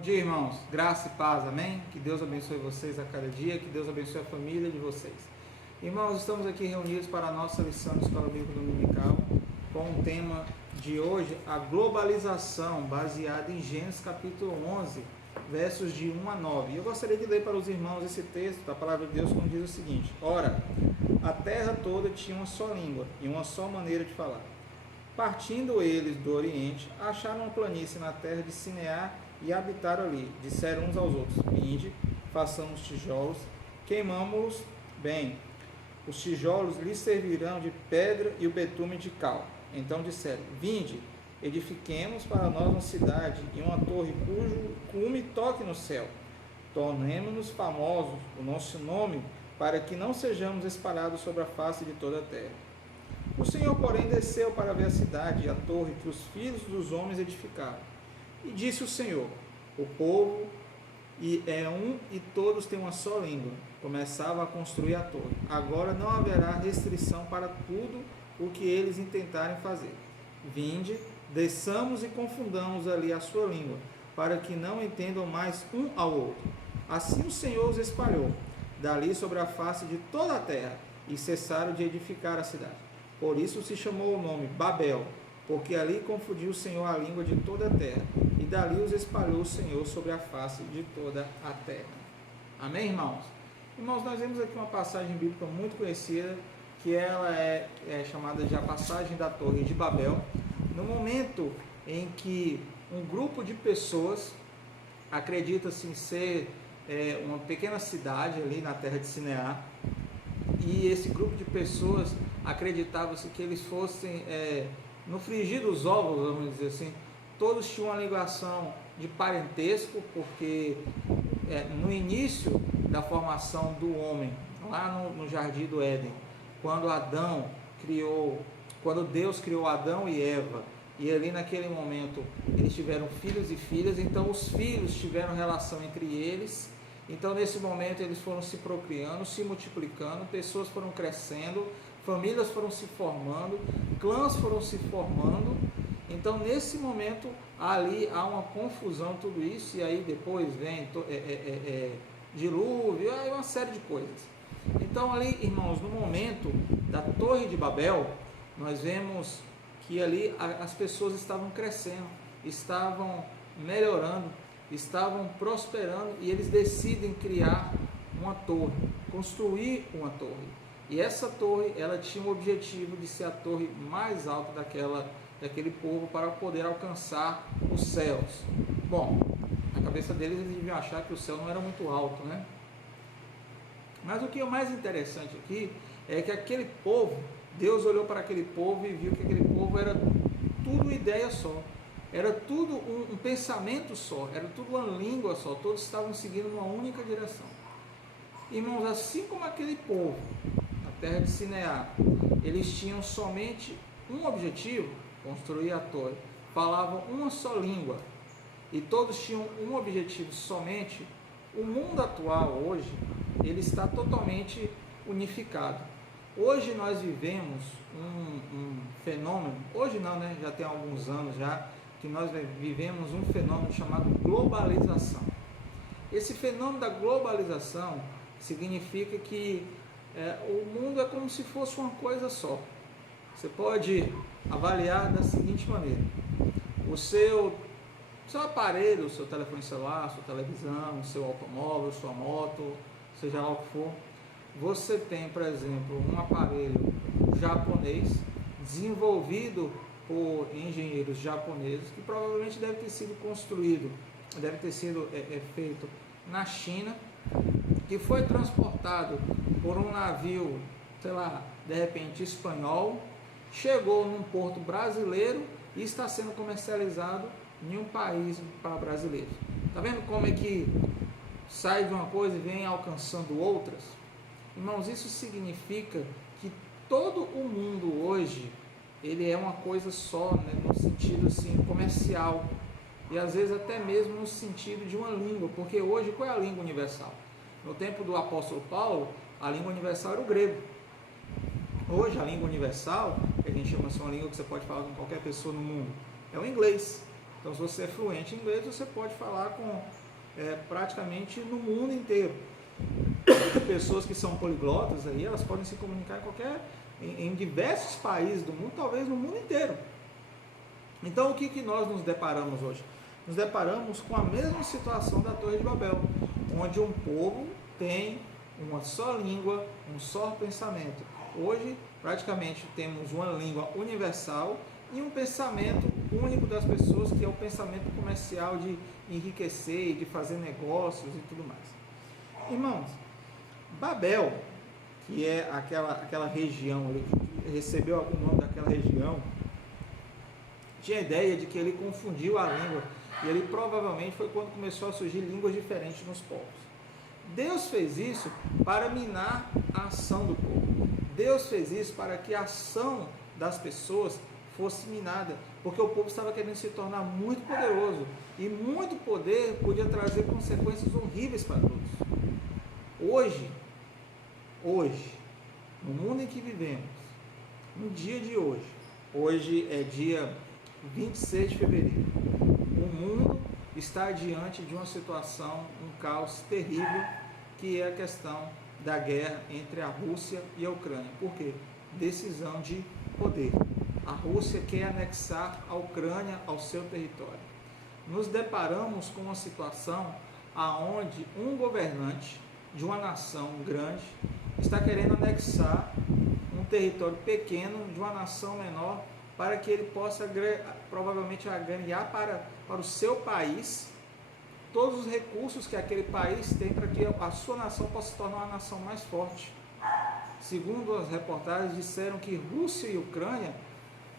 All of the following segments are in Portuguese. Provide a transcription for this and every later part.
Bom dia, irmãos. Graça e paz, amém? Que Deus abençoe vocês a cada dia, que Deus abençoe a família de vocês. Irmãos, estamos aqui reunidos para a nossa lição de Escola Bíblica Dominical, com o tema de hoje, a globalização, baseada em Gênesis capítulo 11, versos de 1 a 9. E eu gostaria de ler para os irmãos esse texto da palavra de Deus, como diz o seguinte: Ora, a terra toda tinha uma só língua e uma só maneira de falar. Partindo eles do Oriente, acharam uma planície na terra de Sinear e habitaram ali. Disseram uns aos outros: Vinde, façamos tijolos, queimamo-los bem. Os tijolos lhes servirão de pedra e o betume de cal. Então disseram: Vinde, edifiquemos para nós uma cidade e uma torre cujo cume toque no céu. Tornemo-nos famosos, o nosso nome, para que não sejamos espalhados sobre a face de toda a terra. O Senhor, porém, desceu para ver a cidade e a torre que os filhos dos homens edificaram. E disse o Senhor: o povo é um e todos têm uma só língua. Começavam a construir a torre. Agora não haverá restrição para tudo o que eles intentarem fazer. Vinde, desçamos e confundamos ali a sua língua, para que não entendam mais um ao outro. Assim o Senhor os espalhou dali sobre a face de toda a terra, e cessaram de edificar a cidade. Por isso se chamou o nome Babel, porque ali confundiu o Senhor a língua de toda a terra, e dali os espalhou o Senhor sobre a face de toda a terra. Amém, irmãos? Irmãos, nós vemos aqui uma passagem bíblica muito conhecida, que ela é chamada de a passagem da Torre de Babel, no momento em que um grupo de pessoas acredita-se ser uma pequena cidade ali na terra de Sinear, e esse grupo de pessoas acreditava-se que eles fossem, no frigir dos ovos, vamos dizer assim, todos tinham uma ligação de parentesco, porque no início da formação do homem, lá no Jardim do Éden, quando Deus criou Adão e Eva, e ali naquele momento eles tiveram filhos e filhas, então os filhos tiveram relação entre eles. Então nesse momento eles foram se procriando, se multiplicando, pessoas foram crescendo, famílias foram se formando, clãs foram se formando. Então nesse momento ali há uma confusão, tudo isso, e aí depois vem dilúvio, aí uma série de coisas. Então ali, irmãos, no momento da Torre de Babel, nós vemos que ali as pessoas estavam crescendo, estavam melhorando, estavam prosperando, e eles decidem criar uma torre, construir uma torre. E essa torre, ela tinha o objetivo de ser a torre mais alta daquele povo, para poder alcançar os céus. Bom, na cabeça deles eles deviam achar que o céu não era muito alto, né? Mas o que é mais interessante aqui é que aquele povo, Deus olhou para aquele povo e viu que aquele povo era tudo ideia só. Era tudo um pensamento só, era tudo uma língua só, todos estavam seguindo uma única direção. Irmãos, assim como aquele povo, na terra de Sinear, eles tinham somente um objetivo, construir a torre, falavam uma só língua, e todos tinham um objetivo somente. O mundo atual hoje, ele está totalmente unificado. Hoje nós vivemos um fenômeno, hoje não, né? Já tem alguns anos já, que nós vivemos um fenômeno chamado globalização. Esse fenômeno da globalização significa que o mundo é como se fosse uma coisa só. Você pode avaliar da seguinte maneira: o seu aparelho, o seu telefone celular, sua televisão, o seu automóvel, sua moto, seja lá o que for, você tem, por exemplo, um aparelho japonês desenvolvido por engenheiros japoneses, que provavelmente deve ter sido construído, deve ter sido feito na China, que foi transportado por um navio, sei lá, de repente espanhol, chegou num porto brasileiro e está sendo comercializado em um país para brasileiros. Está vendo como é que sai de uma coisa e vem alcançando outras? Irmãos, isso significa que todo o mundo hoje, ele é uma coisa só, né, no sentido assim, comercial, e às vezes até mesmo no sentido de uma língua, porque hoje qual é a língua universal? No tempo do apóstolo Paulo, a língua universal era o grego. Hoje a língua universal, que a gente chama assim, uma língua que você pode falar com qualquer pessoa no mundo, é o inglês. Então, se você é fluente em inglês, você pode falar com praticamente no mundo inteiro. Pessoas que são poliglotas aí, elas podem se comunicar em diversos países do mundo, talvez no mundo inteiro. Então, o que nós nos deparamos hoje? Nos deparamos com a mesma situação da Torre de Babel, onde um povo tem uma só língua, um só pensamento. Hoje, praticamente, temos uma língua universal e um pensamento único das pessoas, que é o pensamento comercial de enriquecer, de fazer negócios e tudo mais. Irmãos, Babel, que é aquela região, ele recebeu o nome daquela região, tinha a ideia de que ele confundiu a língua, e ele provavelmente foi quando começou a surgir línguas diferentes nos povos. Deus fez isso para minar a ação do povo. Deus fez isso para que a ação das pessoas fosse minada, porque o povo estava querendo se tornar muito poderoso, e muito poder podia trazer consequências horríveis para todos. Hoje, no mundo em que vivemos, no dia de hoje é dia 26 de fevereiro, o mundo está diante de uma situação, um caos terrível, que é a questão da guerra entre a Rússia e a Ucrânia. Por quê? Decisão de poder. A Rússia quer anexar a Ucrânia ao seu território. Nos deparamos com uma situação aonde um governante de uma nação grande está querendo anexar um território pequeno de uma nação menor, para que ele possa provavelmente agregar para o seu país todos os recursos que aquele país tem, para que a sua nação possa se tornar uma nação mais forte. Segundo as reportagens, disseram que Rússia e Ucrânia,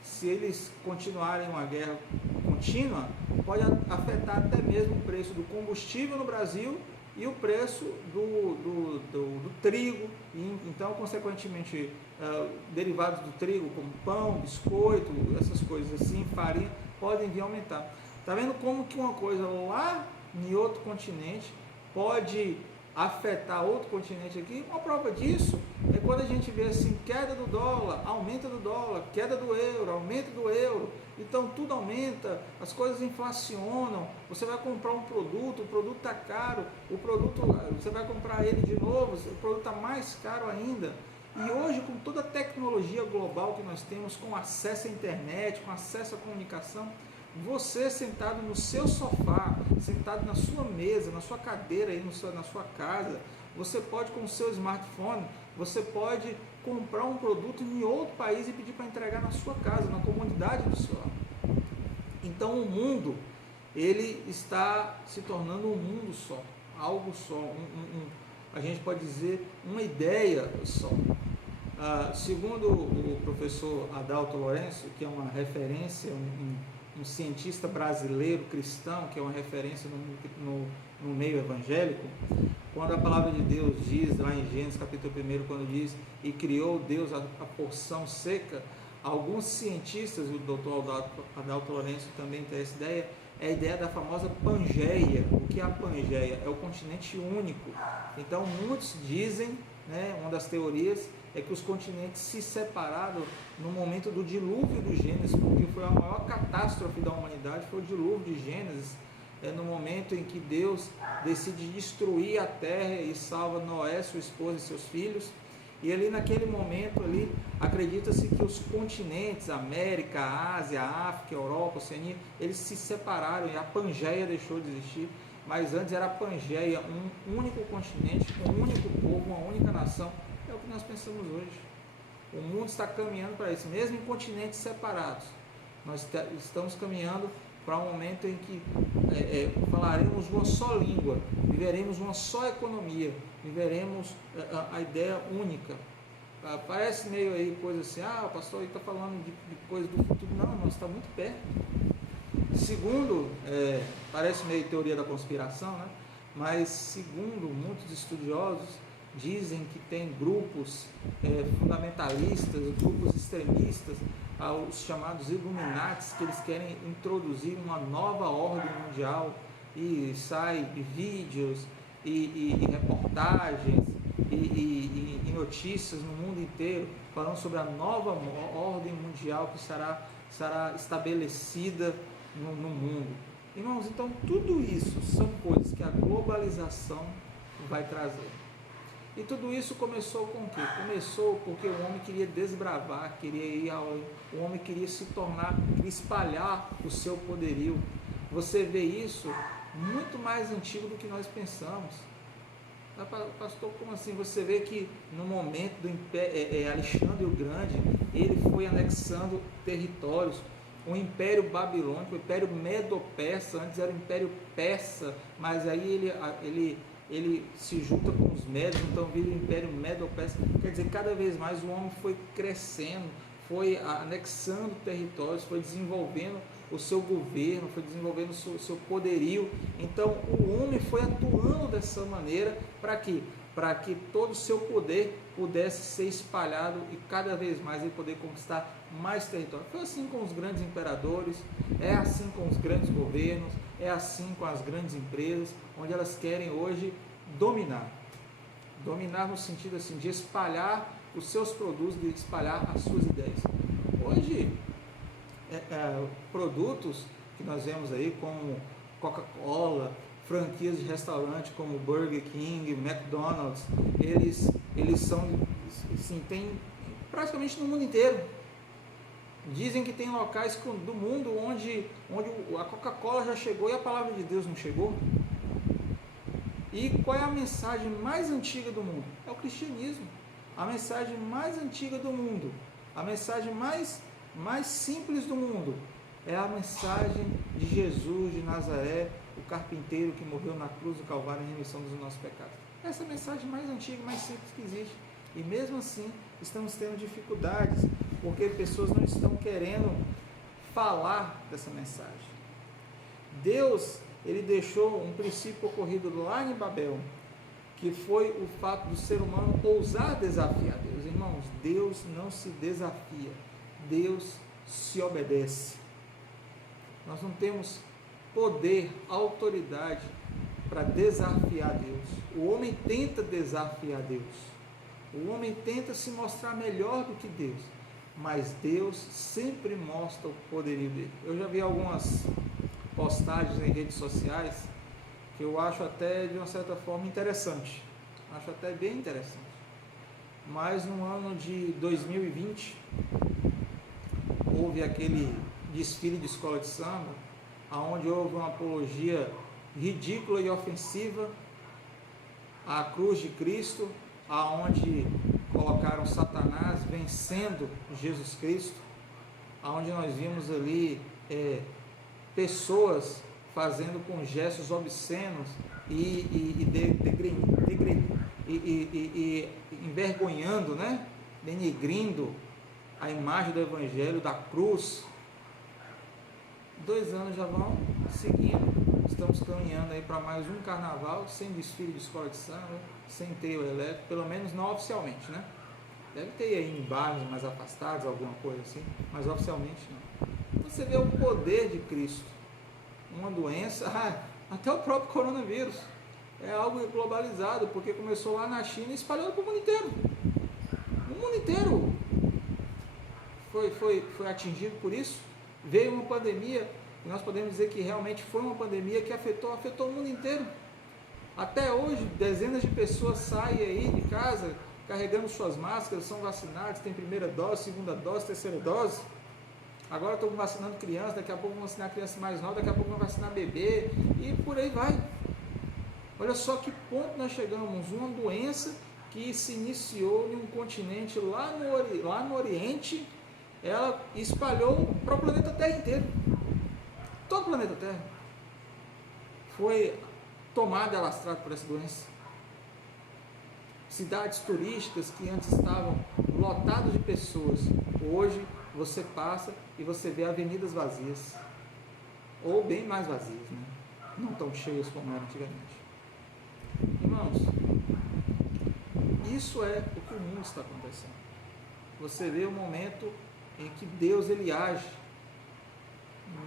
se eles continuarem uma guerra contínua, pode afetar até mesmo o preço do combustível no Brasil e o preço do trigo, e então, consequentemente, derivados do trigo, como pão, biscoito, essas coisas assim, farinha, podem vir a aumentar. Está vendo como que uma coisa lá em outro continente pode afetar outro continente aqui? Uma prova disso é quando a gente vê assim, queda do dólar, aumento do dólar, queda do euro, aumento do euro. Então tudo aumenta, as coisas inflacionam, você vai comprar um produto, o produto está caro, o produto, você vai comprar ele de novo, o produto está mais caro ainda. E hoje, com toda a tecnologia global que nós temos, com acesso à internet, com acesso à comunicação, você sentado no seu sofá, sentado na sua mesa, na sua cadeira, aí na sua casa, você pode, com o seu smartphone, você pode comprar um produto em outro país e pedir para entregar na sua casa, na comunidade do seu lado. Então o mundo, ele está se tornando um mundo só, algo só, a gente pode dizer uma ideia só. Segundo o professor Adalto Lourenço, que é uma referência, um cientista brasileiro cristão, que é uma referência no meio evangélico, quando a palavra de Deus diz, lá em Gênesis capítulo 1, quando diz, e criou Deus a porção seca, alguns cientistas, o doutor Adalto Lourenço também tem essa ideia, é a ideia da famosa Pangeia. O que é a Pangeia? É o continente único. Então muitos dizem, uma das teorias é que os continentes se separaram no momento do dilúvio do Gênesis, porque foi a maior catástrofe da humanidade, foi o dilúvio de Gênesis, no momento em que Deus decide destruir a terra e salva Noé, sua esposa e seus filhos. E ali naquele momento ali, acredita-se que os continentes, América, Ásia, África, Europa, Oceania, eles se separaram e a Pangeia deixou de existir. Mas antes era a Pangeia, um único continente, um único povo, uma única nação. É o que nós pensamos hoje. O mundo está caminhando para isso, mesmo em continentes separados. Nós estamos caminhando para um momento em que falaremos uma só língua, viveremos uma só economia, viveremos a ideia única. Parece meio aí coisa assim, o pastor está falando de coisa do futuro. Não, nós está muito perto. Segundo, parece meio teoria da conspiração, né? Mas segundo muitos estudiosos, dizem que tem grupos fundamentalistas, grupos extremistas, os chamados Illuminatis, que eles querem introduzir uma nova ordem mundial, e sai vídeos e reportagens e notícias no mundo inteiro falando sobre a nova ordem mundial que será estabelecida no mundo. Irmãos, então tudo isso são coisas que a globalização vai trazer. E tudo isso começou com o quê? Começou porque o homem queria desbravar, queria ir além, o homem queria se tornar, queria espalhar o seu poderio. Você vê isso muito mais antigo do que nós pensamos. Pastor, como assim? Você vê que no momento do Alexandre o Grande, ele foi anexando territórios. O Império Babilônico, o Império Medo-Persa, antes era o Império Persa, mas aí ele se junta com os Medos, então vira o Império Medo-Persa. Quer dizer, cada vez mais o homem foi crescendo, foi anexando territórios, foi desenvolvendo o seu governo, foi desenvolvendo o seu poderio. Então o homem foi atuando dessa maneira para quê? Para que todo o seu poder pudesse ser espalhado e cada vez mais ele poder conquistar mais território. Foi assim com os grandes imperadores, é assim com os grandes governos, é assim com as grandes empresas, onde elas querem hoje dominar. Dominar no sentido assim, de espalhar os seus produtos, de espalhar as suas ideias. Hoje, produtos que nós vemos aí como Coca-Cola, franquias de restaurante como Burger King, McDonald's, eles são, assim, tem praticamente no mundo inteiro. Dizem que tem locais do mundo onde a Coca-Cola já chegou e a palavra de Deus não chegou. E qual é a mensagem mais antiga do mundo? É o cristianismo. A mensagem mais antiga do mundo, a mensagem mais simples do mundo, é a mensagem de Jesus de Nazaré, o carpinteiro que morreu na cruz do Calvário em remissão dos nossos pecados. Essa é a mensagem mais antiga, mais simples que existe. E mesmo assim, estamos tendo dificuldades, porque pessoas não estão querendo falar dessa mensagem. Deus, ele deixou um princípio ocorrido lá em Babel, que foi o fato do ser humano ousar desafiar Deus. Irmãos, Deus não se desafia, Deus se obedece. Nós não temos poder, autoridade para desafiar Deus. O homem tenta desafiar Deus. O homem tenta se mostrar melhor do que Deus. Mas Deus sempre mostra o poderio dele. Eu já vi algumas postagens em redes sociais que eu acho até de uma certa forma interessante. Acho até bem interessante. Mas no ano de 2020, houve aquele desfile de escola de samba, onde houve uma apologia ridícula e ofensiva à cruz de Cristo, aonde colocaram Satanás vencendo Jesus Cristo, aonde nós vimos ali pessoas fazendo com gestos obscenos e envergonhando, né? Denegrindo a imagem do Evangelho, da cruz. 2 anos já vão seguindo, estamos caminhando aí para mais um carnaval, sem desfile de escola de samba, sem teio elétrico, pelo menos não oficialmente, né? Deve ter aí em bairros mais afastados, alguma coisa assim, mas oficialmente não. Você vê o poder de Cristo. Uma doença, até o próprio coronavírus, é algo globalizado, porque começou lá na China e espalhou para o mundo inteiro. O mundo inteiro foi atingido por isso. Veio uma pandemia, e nós podemos dizer que realmente foi uma pandemia que afetou o mundo inteiro. Até hoje, dezenas de pessoas saem aí de casa carregando suas máscaras, são vacinados, tem primeira dose, segunda dose, terceira dose. Agora estão vacinando crianças, daqui a pouco vão vacinar criança mais nova, daqui a pouco vão vacinar bebê, e por aí vai. Olha só que ponto nós chegamos, uma doença que se iniciou em um continente lá no Oriente, ela espalhou para o planeta Terra inteiro. Todo o planeta Terra foi tomado e alastrado por essa doença. Cidades turísticas que antes estavam lotadas de pessoas, hoje você passa e você vê avenidas vazias, ou bem mais vazias, né? Não tão cheias como eram antigamente. Irmãos, isso é o que o mundo está acontecendo. Você vê o momento em que Deus ele age,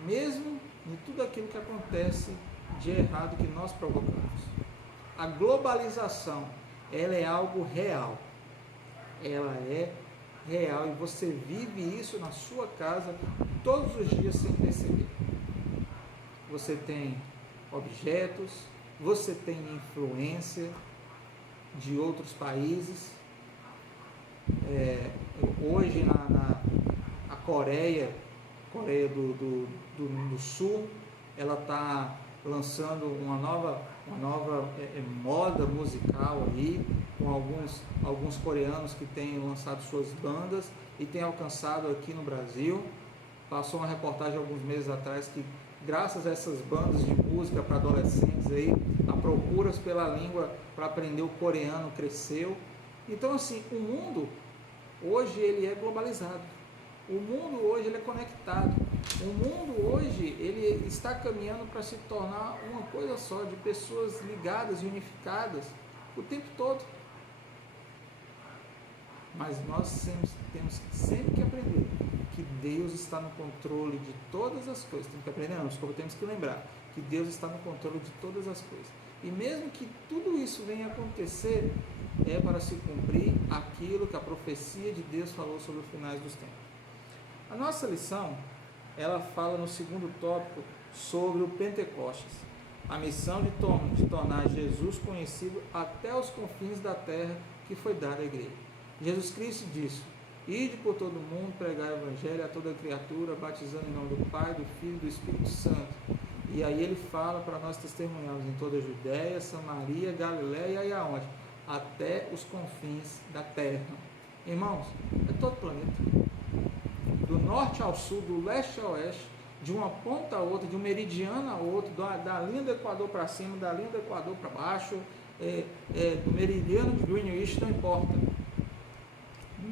mesmo em tudo aquilo que acontece de errado que nós provocamos. A globalização, ela é algo real. Ela é real e você vive isso na sua casa todos os dias sem perceber. você tem objetos, você tem influência de outros países. Hoje a Coreia do Sul, ela está lançando uma nova moda musical aí, com alguns coreanos que têm lançado suas bandas e têm alcançado aqui no Brasil. Passou uma reportagem alguns meses atrás que, graças a essas bandas de música para adolescentes aí, a procura pela língua para aprender o coreano cresceu. Então, assim, o mundo hoje ele é globalizado. O mundo hoje ele é conectado. O mundo hoje ele está caminhando para se tornar uma coisa só, de pessoas ligadas e unificadas o tempo todo. Mas nós temos sempre que aprender que Deus está no controle de todas as coisas. Temos que aprender, não, desculpa, temos que lembrar que Deus está no controle de todas as coisas. E mesmo que tudo isso venha a acontecer, é para se cumprir aquilo que a profecia de Deus falou sobre os finais dos tempos. A nossa lição, ela fala no segundo tópico sobre o Pentecostes, a missão de tornar Jesus conhecido até os confins da terra que foi dada à igreja. Jesus Cristo disse: ide por todo mundo, pregar o evangelho a toda criatura, batizando em nome do Pai, do Filho e do Espírito Santo. E aí ele fala para nós testemunharmos em toda a Judéia, Samaria, Galiléia e aonde? Até os confins da terra. Irmãos, é todo o planeta. Do norte ao sul, do leste ao oeste, de uma ponta a outra, de um meridiano a outro, da linha do Equador para cima, da linha do Equador para baixo, do meridiano de Greenwich, não importa.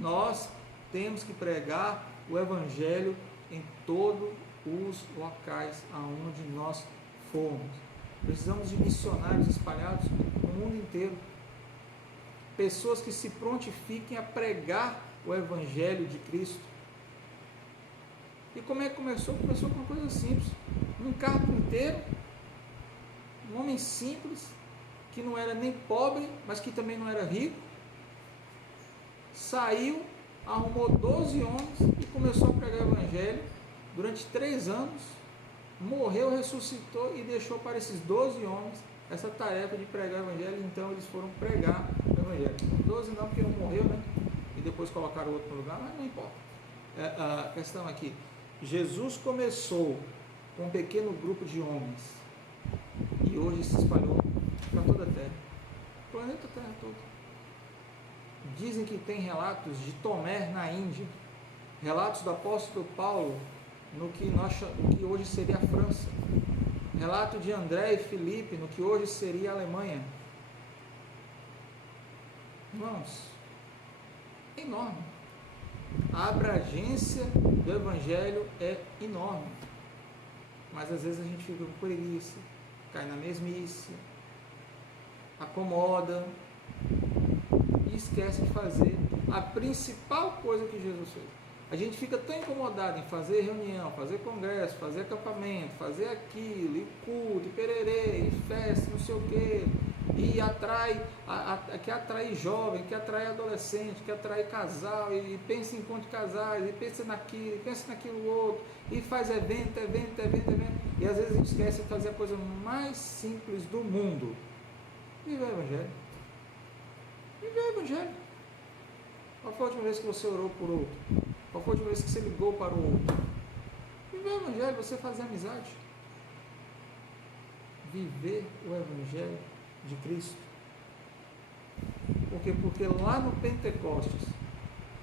Nós temos que pregar o Evangelho em todos os locais aonde nós formos. Precisamos de missionários espalhados no mundo inteiro. Pessoas que se prontifiquem a pregar o Evangelho de Cristo. E como é que começou? Começou com uma coisa simples. Um carpinteiro, um homem simples, que não era nem pobre, mas que também não era rico, saiu, arrumou 12 homens e começou a pregar o Evangelho durante 3 anos, morreu, ressuscitou e deixou para esses 12 homens essa tarefa de pregar o Evangelho. Então eles foram pregar o Evangelho. 12 não, porque não morreu, né? E depois colocaram outro no lugar, mas não importa. A questão aqui, Jesus começou com um pequeno grupo de homens e hoje se espalhou para toda a Terra, o planeta Terra todo. Dizem que tem relatos de Tomé na Índia, relatos do apóstolo Paulo no que hoje seria a França, relato de André e Filipe no que hoje seria a Alemanha. Irmãos, é enorme. A abrangência do Evangelho é enorme, mas às vezes a gente fica com preguiça, cai na mesmice, acomoda e esquece de fazer a principal coisa que Jesus fez. A gente fica tão incomodado em fazer reunião, fazer congresso, fazer acampamento, fazer aquilo, e culto, e pererê, e festa, não sei o quê, e quer atrair jovem, quer atrair adolescente, quer atrair casal, e pensa em encontro de casais, e pensa naquilo, e pensa naquilo outro, e faz evento, e às vezes a gente esquece de fazer a coisa mais simples do mundo: viver o Evangelho. Viver o Evangelho. Qual foi a última vez que você orou por outro? Qual foi a última vez que você ligou para o outro? Viver o Evangelho, você fazer amizade. Viver o Evangelho de Cristo. Por quê? Porque lá no Pentecostes,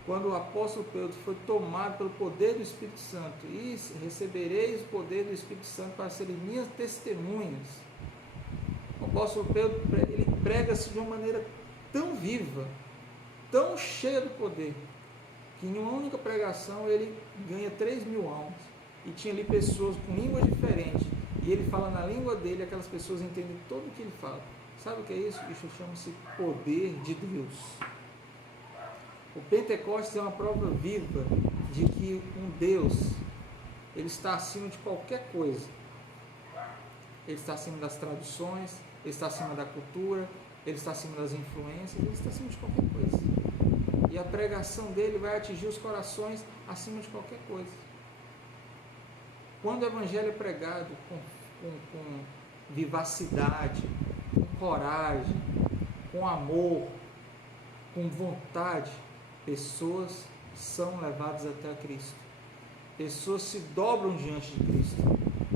quando o apóstolo Pedro foi tomado pelo poder do Espírito Santo, e recebereis o poder do Espírito Santo para serem minhas testemunhas, o apóstolo Pedro, ele prega-se de uma maneira tão viva, tão cheia do poder, que em uma única pregação ele ganha 3.000 almas, e tinha ali pessoas com línguas diferentes, e ele fala na língua dele, aquelas pessoas entendem tudo o que ele fala. Sabe o que é isso? Isso chama-se poder de Deus. O Pentecostes é uma prova viva de que um Deus, ele está acima de qualquer coisa. Ele está acima das tradições, ele está acima da cultura, ele está acima das influências, ele está acima de qualquer coisa. E a pregação dele vai atingir os corações acima de qualquer coisa. Quando o Evangelho é pregado com com vivacidade, com coragem, com amor, com vontade, pessoas são levadas até Cristo. Pessoas se dobram diante de Cristo.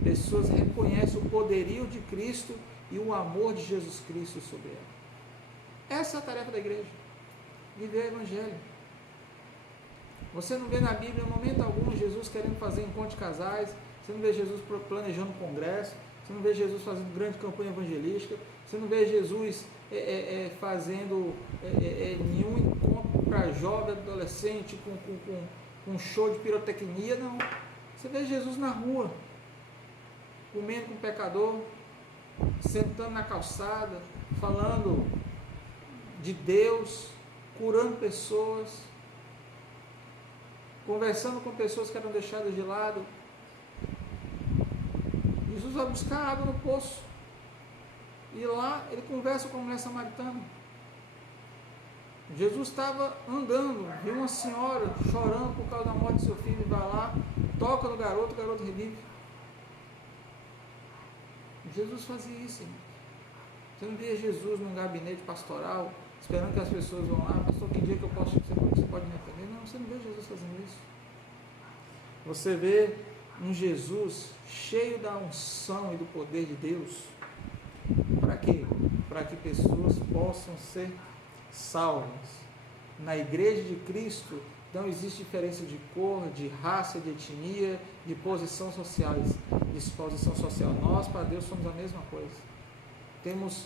Pessoas reconhecem o poderio de Cristo e o amor de Jesus Cristo sobre ela. Essa é a tarefa da igreja. Viver o Evangelho. Você não vê na Bíblia, em momento algum, Jesus querendo fazer encontro de casais. Você não vê Jesus planejando um congresso. Você não vê Jesus fazendo grande campanha evangelística. Você não vê Jesus fazendo nenhum encontro para jovem, adolescente, com um show de pirotecnia. Não. Você vê Jesus na rua, comendo com o pecador, sentando na calçada, falando de Deus, curando pessoas, conversando com pessoas que eram deixadas de lado. Jesus vai buscar água no poço, e lá ele conversa com a mulher samaritana. Jesus estava andando, viu uma senhora chorando por causa da morte de seu filho, e vai lá, toca no garoto, o garoto revive. Jesus fazia isso, irmão. Você não via Jesus num gabinete pastoral, esperando que as pessoas vão lá, pastor, que dia que eu posso, você pode me atender? Não, você não vê Jesus fazendo isso. Você vê um Jesus cheio da unção e do poder de Deus. Para quê? Para que pessoas possam ser salvas. Na igreja de Cristo não existe diferença de cor, de raça, de etnia, de posição social. Nós, para Deus, somos a mesma coisa. Temos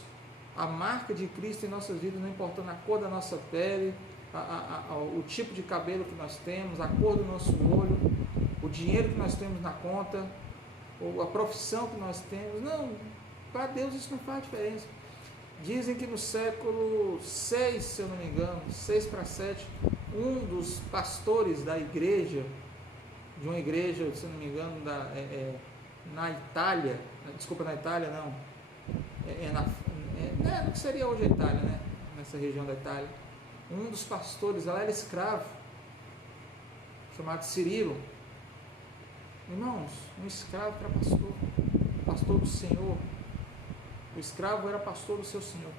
a marca de Cristo em nossas vidas, não importando a cor da nossa pele, o tipo de cabelo que nós temos, a cor do nosso olho, o dinheiro que nós temos na conta, ou a profissão que nós temos. Não, para Deus isso não faz diferença. Dizem que no século 6, se eu não me engano, 6 para 7, um dos pastores da igreja, de uma igreja, se eu não me engano, na Itália, desculpa, na Itália não, no que seria hoje a Itália, né? Nessa região da Itália, um dos pastores lá era escravo, chamado Cirilo. Irmãos, um escravo para pastor, pastor do Senhor. O escravo era pastor do seu Senhor.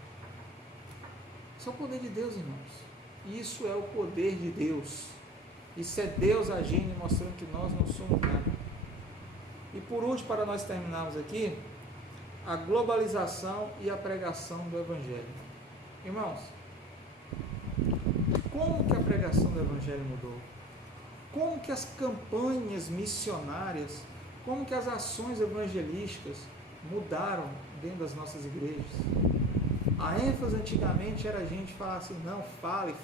Isso é o poder de Deus, irmãos. Isso é o poder de Deus. Isso é Deus agindo e mostrando que nós não somos nada. E por último, para nós terminarmos aqui, a globalização e a pregação do Evangelho. Irmãos, como que a pregação do Evangelho mudou? Como que as campanhas missionárias, como que as ações evangelísticas mudaram dentro das nossas igrejas? A ênfase antigamente era a gente falar assim, não, fale.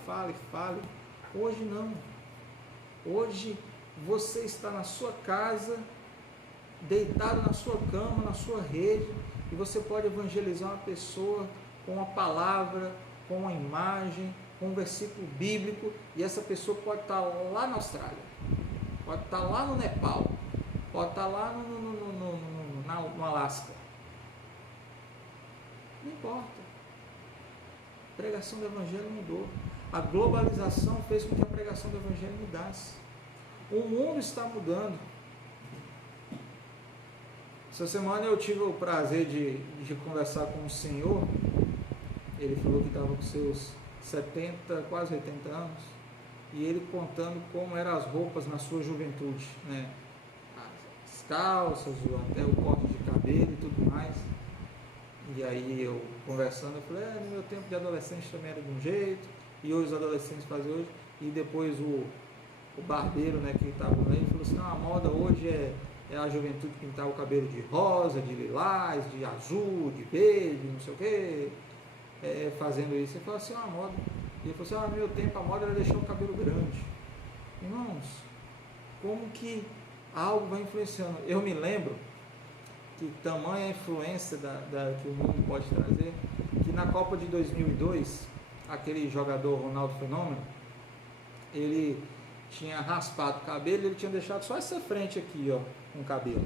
Hoje não. Hoje você está na sua casa, deitado na sua cama, na sua rede, e você pode evangelizar uma pessoa com uma palavra, com uma imagem, com um versículo bíblico, e essa pessoa pode estar lá na Austrália, pode estar lá no Nepal, pode estar lá no Alasca. Não importa. A pregação do Evangelho mudou. A globalização fez com que a pregação do Evangelho mudasse. O mundo está mudando. Essa semana eu tive o prazer de conversar com um senhor. Ele falou que estava com seus 70, quase 80 anos, e ele contando como eram as roupas na sua juventude, né? As calças, até o corte de cabelo e tudo mais. E aí eu conversando, eu falei, no meu tempo de adolescente também era de um jeito, e hoje os adolescentes fazem hoje. E depois o barbeiro, né, que estava lá, ele falou assim, não, a moda hoje é a juventude pintar o cabelo de rosa, de lilás, de azul, de verde, não sei o que, fazendo isso. Ele falou assim, uma moda. E ele falou assim, no meu tempo a moda era deixar o cabelo grande. Irmãos, como que algo vai influenciando? Eu me lembro que tamanha influência que o mundo pode trazer, que na Copa de 2002, aquele jogador Ronaldo Fenômeno, ele tinha raspado o cabelo, ele tinha deixado só essa frente aqui, ó, com o cabelo.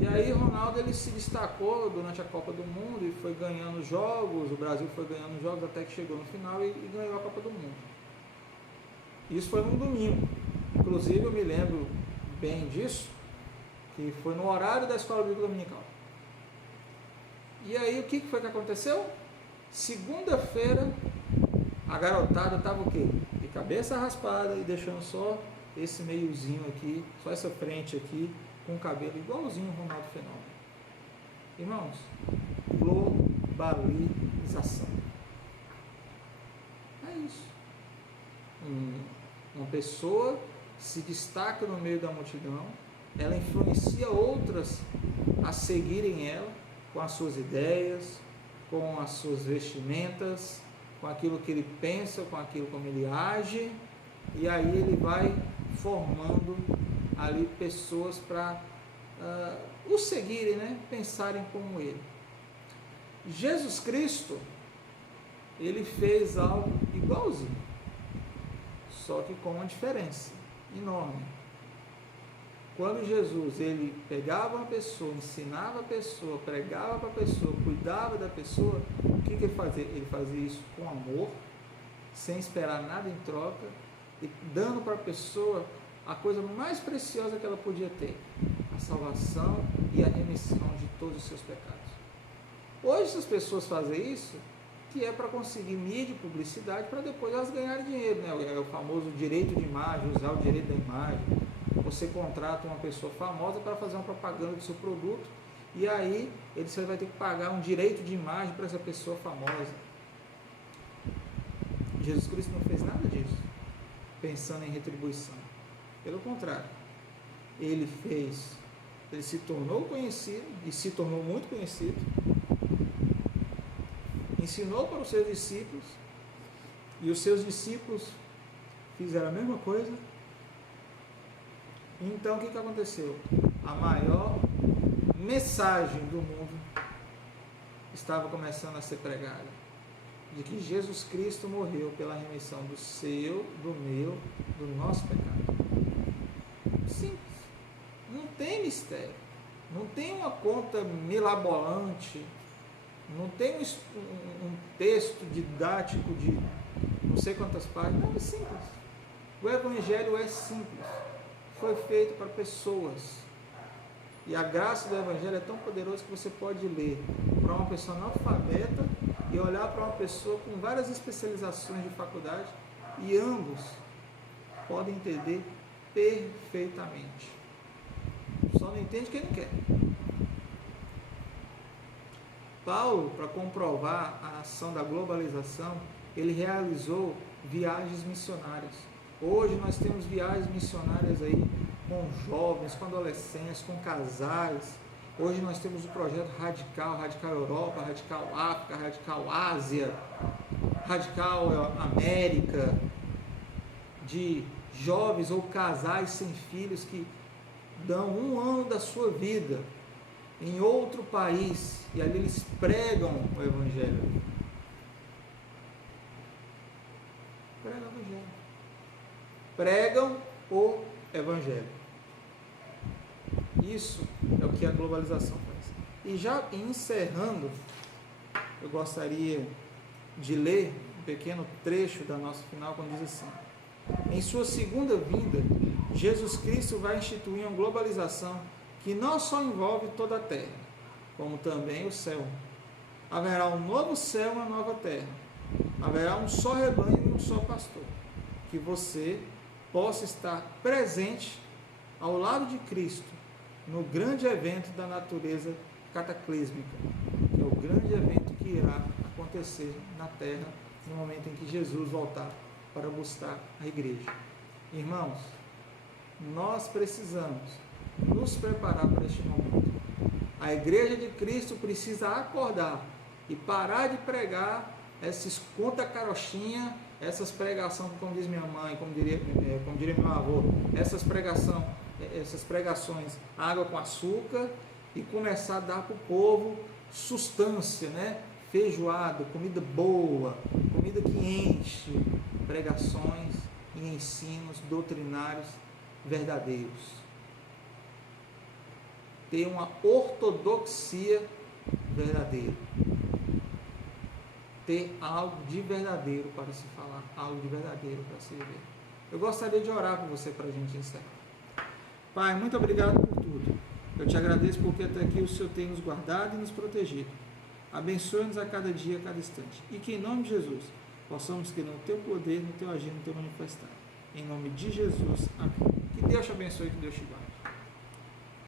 E aí Ronaldo, ele se destacou durante a Copa do Mundo e foi ganhando jogos, o Brasil foi ganhando jogos até que chegou no final e ganhou a Copa do Mundo. Isso foi num domingo. Inclusive eu me lembro bem disso, que foi no horário da escola bíblica dominical. E aí o que foi que aconteceu? Segunda-feira, a garotada estava o quê? De cabeça raspada e deixando só esse meiozinho aqui, só essa frente aqui, com o cabelo igualzinho o Ronaldo Fenômeno. Irmãos, globalização. É isso. Uma pessoa se destaca no meio da multidão, ela influencia outras a seguirem ela com as suas ideias, com as suas vestimentas, com aquilo que ele pensa, com aquilo como ele age, e aí ele vai formando ali pessoas para o seguirem, né? Pensarem como ele. Jesus Cristo, ele fez algo igualzinho, só que com uma diferença enorme. Quando Jesus, ele pegava uma pessoa, ensinava a pessoa, pregava para a pessoa, cuidava da pessoa, o que ele fazia? Ele fazia isso com amor, sem esperar nada em troca, e dando para a pessoa a coisa mais preciosa que ela podia ter, a salvação e a remissão de todos os seus pecados. Hoje essas pessoas fazem isso, que é para conseguir mídia e publicidade, para depois elas ganharem dinheiro, né? É o famoso direito de imagem, usar o direito da imagem. Você contrata uma pessoa famosa para fazer uma propaganda do seu produto, e aí você vai ter que pagar um direito de imagem para essa pessoa famosa. Jesus Cristo não fez nada disso, pensando em retribuição. Pelo contrário, ele se tornou conhecido, e se tornou muito conhecido, ensinou para os seus discípulos, e os seus discípulos fizeram a mesma coisa. Então o que aconteceu? A maior mensagem do mundo estava começando a ser pregada, de que Jesus Cristo morreu pela remissão do seu, do meu, do nosso pecado. Simples. Não tem mistério. Não tem uma conta milabolante. Não tem um texto didático de não sei quantas páginas. Não, é simples. O Evangelho é simples. Foi feito para pessoas. E a graça do Evangelho é tão poderosa que você pode ler para uma pessoa analfabeta e olhar para uma pessoa com várias especializações de faculdade, e ambos podem entender perfeitamente. Só não entende quem não quer. Paulo, para comprovar a ação da globalização, ele realizou viagens missionárias. Hoje nós temos viagens missionárias aí com jovens, com adolescentes, com casais. Hoje nós temos o projeto Radical, Radical Europa, Radical África, Radical Ásia, Radical América, de jovens ou casais sem filhos que dão um ano da sua vida em outro país, e ali eles pregam o Evangelho. Pregam o Evangelho. Pregam o Evangelho. Isso é o que a globalização faz. E já encerrando, eu gostaria de ler um pequeno trecho da nossa final, quando diz assim: em sua segunda vinda, Jesus Cristo vai instituir uma globalização que não só envolve toda a terra, como também o céu. Haverá um novo céu e uma nova terra. Haverá um só rebanho e um só pastor. Que você possa estar presente ao lado de Cristo no grande evento da natureza cataclísmica, que é o grande evento que irá acontecer na terra no momento em que Jesus voltar para buscar a igreja. Irmãos, nós precisamos nos preparar para este momento. A igreja de Cristo precisa acordar e parar de pregar esses conta-carochinha, essas pregações, como diz minha mãe, como diria meu avô, essas pregações água com açúcar, e começar a dar para o povo substância, né? Feijoada, comida boa, comida que enche, pregações e ensinos doutrinários verdadeiros. Ter uma ortodoxia verdadeira. Ter algo de verdadeiro para se falar, algo de verdadeiro para se viver. Eu gostaria de orar por você para a gente encerrar. Pai, muito obrigado por tudo. Eu te agradeço porque até aqui o Senhor tem nos guardado e nos protegido. Abençoe-nos a cada dia, a cada instante. E que em nome de Jesus possamos crer no teu poder, no teu agir, no teu manifestar. Em nome de Jesus. Amém. Que Deus te abençoe e que Deus te guarde.